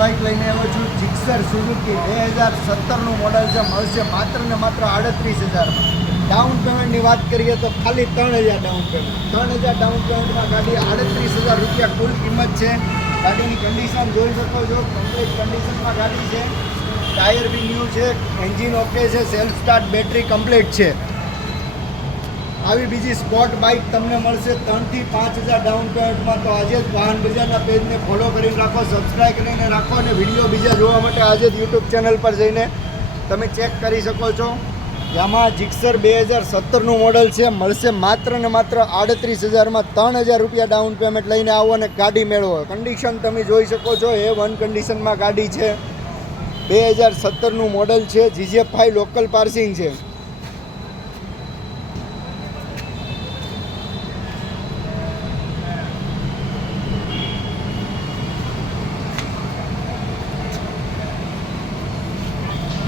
Bike લઈને આવ્યો છું જીક્સર સુઝુકી 2017નું મોડલ છે. મળશે માત્ર ને માત્ર 38,000માં. ડાઉન પેમેન્ટની વાત કરીએ તો ખાલી 3,000 ડાઉન પેમેન્ટ. 3,000 ડાઉન પેમેન્ટમાં ગાડી 38,000 રૂપિયા કુલ કિંમત છે. ગાડીની કન્ડિશન જોઈ શકો છો, કમ્પ્લીટ કન્ડિશનમાં ગાડી છે. ટાયર બી ન્યૂ છે, એન્જિન ઓકે છે, સેલ્ફ સ્ટાર્ટ, બેટરી કમ્પ્લીટ છે. આવી બીજી સ્પોર્ટ બાઇક તમને મળશે 3,000 થી 5,000 ડાઉન પેમેન્ટમાં. તો આજે જ વાહન બજારના પેજને ફોલો કરીને રાખો, સબસ્ક્રાઈબ કરીને રાખો અને વિડીયો બીજા જોવા માટે આજે જ યુટ્યુબ ચેનલ પર જઈને તમે ચેક કરી શકો છો. યામાહા જીક્સર 2017નું મોડલ છે. મળશે માત્ર ને માત્ર 38,000માં. 3,000 રૂપિયા ડાઉન પેમેન્ટ લઈને આવો અને ગાડી મેળવો. કન્ડિશન તમે જોઈ શકો છો, A1 કન્ડિશનમાં ગાડી છે. 2017નું મોડલ છે. GZ5 લોકલ પાર્સિંગ છે.